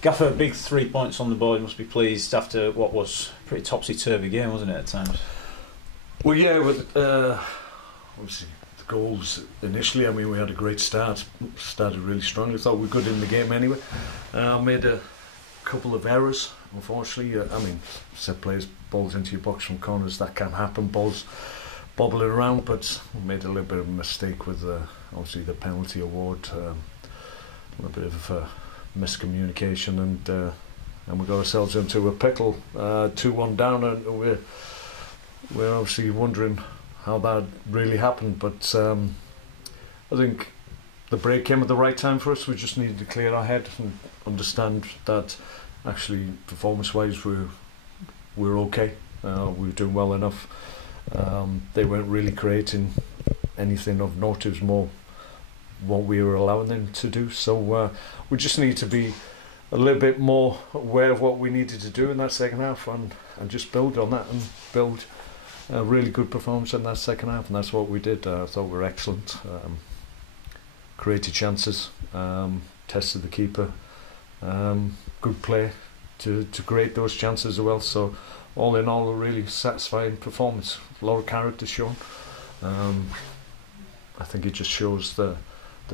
Gaffer, big 3 points on the board. You must be pleased after what was a pretty topsy-turvy game, wasn't it, at times? Well, yeah, with obviously the goals initially, I mean, we had a great start. Started really strongly. Thought we were good in the game anyway. Made a couple of errors, unfortunately. I mean, set plays, balls into your box from corners, that can happen. Balls bobbling around, but we made a little bit of a mistake with obviously the penalty award. A little bit of miscommunication, and we got ourselves into a pickle, 2-1 down, and we're obviously wondering how that really happened. But I think the break came at the right time for us. We just needed to clear our head and understand that actually performance-wise we're okay. We were doing well enough. They weren't really creating anything of note. It was more what we were allowing them to do. So we just need to be a little bit more aware of what we needed to do in that second half, and just build on that and build a really good performance in that second half, and that's what we did. I thought we were excellent. Created chances, tested the keeper, good play to create those chances as well. So all in all, a really satisfying performance. A lot of character shown. I think it just shows the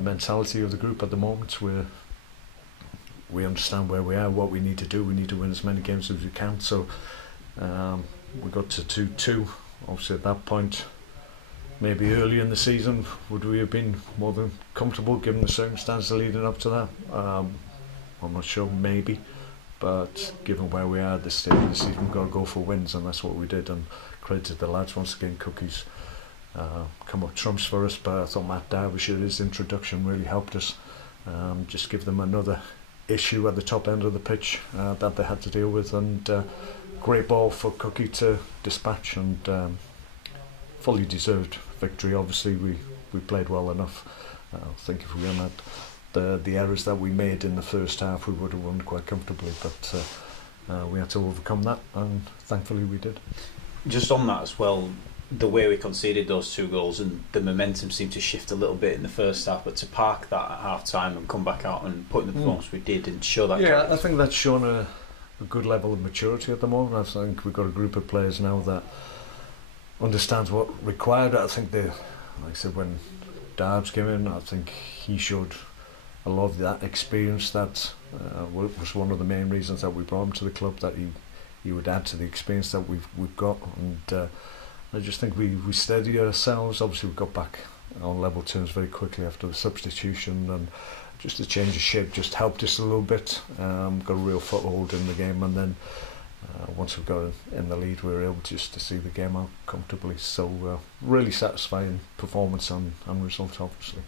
mentality of the group at the moment, where we understand where we are, what we need to do. We need to win as many games as we can. So we got to 2-2. Obviously at that point, maybe early in the season, would we have been more than comfortable given the circumstances leading up to that? I'm not sure, maybe. But given where we are at this stage of the season, we've got to go for wins, and that's what we did. And credit to the lads once again. Cookies come up trumps for us, but I thought Matt Derbyshire, his introduction really helped us. Just give them another issue at the top end of the pitch that they had to deal with, and great ball for Cookie to dispatch, and fully deserved victory. Obviously we played well enough. I think if we hadn't had the errors that we made in the first half, we would have won quite comfortably, but we had to overcome that, and thankfully we did. Just on that as well, the way we conceded those 2 goals, and the momentum seemed to shift a little bit in the first half, but to park that at half time and come back out and put in the performance we did and show that. Yeah, I think that's shown a good level of maturity at the moment. I think we've got a group of players now that understands what required. I think like I said, when Darbs came in, I think he showed a lot of that experience. That was one of the main reasons that we brought him to the club, that he would add to the experience that we've got. And I just think we steadied ourselves. Obviously we got back on level terms very quickly after the substitution, and just the change of shape just helped us a little bit. Got a real foothold in the game, and then once we got in the lead, we were able just to see the game out comfortably. So really satisfying performance and result, obviously.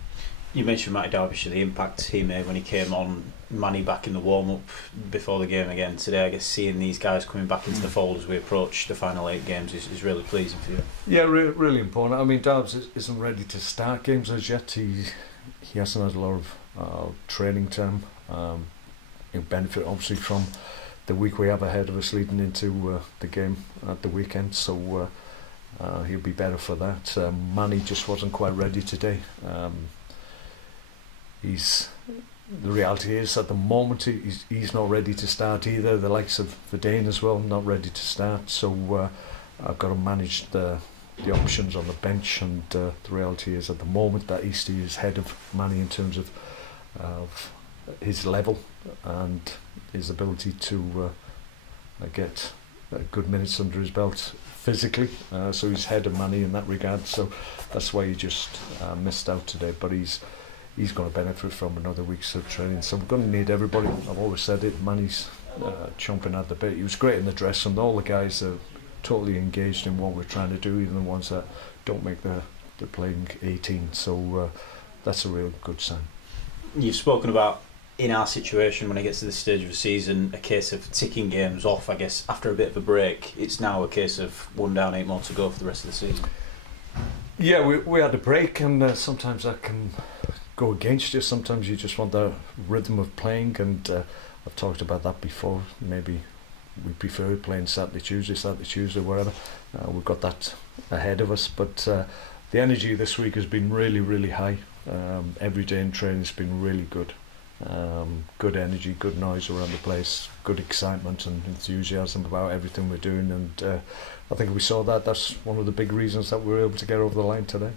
You mentioned Matty Derbyshire, the impact he made when he came on. Manny back in the warm-up before the game again today. I guess seeing these guys coming back into the fold as we approach the final 8 games is really pleasing for you. Yeah, really important. I mean, Darbs isn't ready to start games as yet. He hasn't had a lot of training time. He'll benefit obviously from the week we have ahead of us leading into the game at the weekend. So he'll be better for that. Manny just wasn't quite ready today. The reality is at the moment he's not ready to start either. The likes of Verdane as well, not ready to start. So I've got to manage the options on the bench, and the reality is at the moment that Eastie is ahead of Manny in terms of his level and his ability to get good minutes under his belt physically. So he's ahead of Manny in that regard. So that's why he just missed out today. But he's going to benefit from another week's of training. So we're going to need everybody. I've always said it. Manny's chomping at the bit. He was great in the dress, and all the guys are totally engaged in what we're trying to do, even the ones that don't make the playing 18. So that's a real good sign. You've spoken about, in our situation, when it gets to this stage of the season, a case of ticking games off. I guess after a bit of a break, it's now a case of 1 down, 8 more to go for the rest of the season. Yeah, we had a break, and sometimes that can go against you. Sometimes you just want the rhythm of playing, and I've talked about that before. Maybe we prefer playing Saturday, Tuesday, wherever. We've got that ahead of us, but the energy this week has been really high. Every day in training has been really good. good energy, good noise around the place, good excitement and enthusiasm about everything we're doing, and I think we saw that. That's one of the big reasons that we were able to get over the line today.